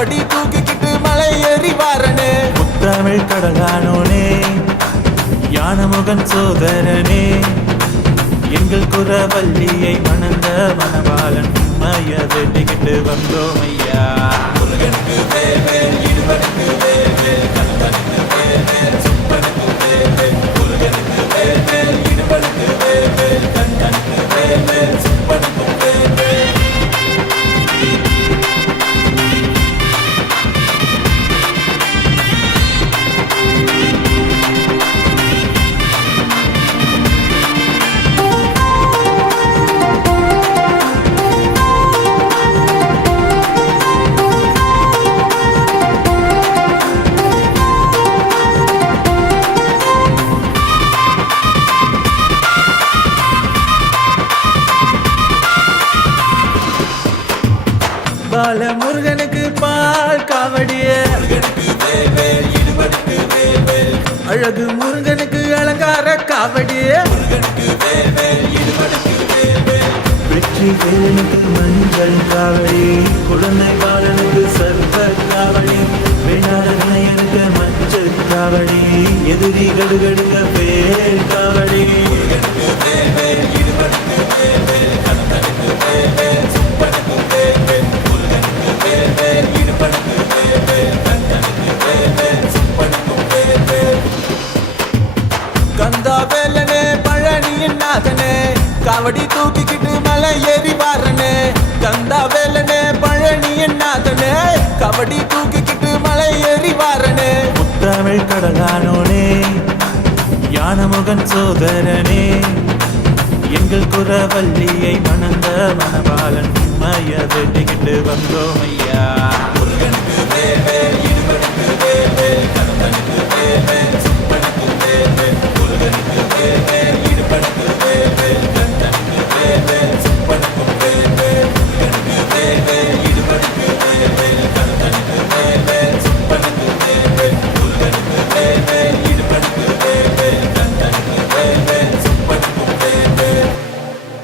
கபடி தூக்கிக்கிட்டு மலை ஏறி வாரனே முத்தமிழ் கடலானோனே ஞானமுகன் சோதரனே எங்கள் குரவல்லியை மணந்த மணவாளன் உண்மைய வேண்டிக்கிட்டு வந்தோம் ஐயா. முருகனுக்கு வேல் இடுவனுக்கு வேல் கந்தனுக்கு வேல் சுப்பனுக்கு வேல் முருகனுக்கு வேல் இடுவனுக்கு வேல் கந்தனுக்கு வேல் சுப்பனுக்கு வேல் பால முருகனுக்கு பால் காவடிய அழகு முருகனுக்கு அலங்கார காவடிய வெற்றி வேலனுக்கு மஞ்சள் காவடி குழந்தை பாலனுக்கு சர்வ காவடி வேண்டாத விநாயகனுக்கு மஞ்சள் காவடி எதிரி கடுகடுக்க பேர் காவடி கந்தா வேலனே பழனியின் நாதனே காவடி தூக்கிக்கிட்டு மலை ஏறி வாரனே கந்தா வேலனே பழனியின் நாதனே கபடி தூக்கிக்கிட்டு மலை ஏறி வாரனே முத்தமிழ் கடலானோனே ஞானமுகன் சோதரனே எங்கள் குரவல்லியை மணந்த மணவாளன் உண்மைய வேண்டிக்கிட்டு வந்தோம் ஐயா.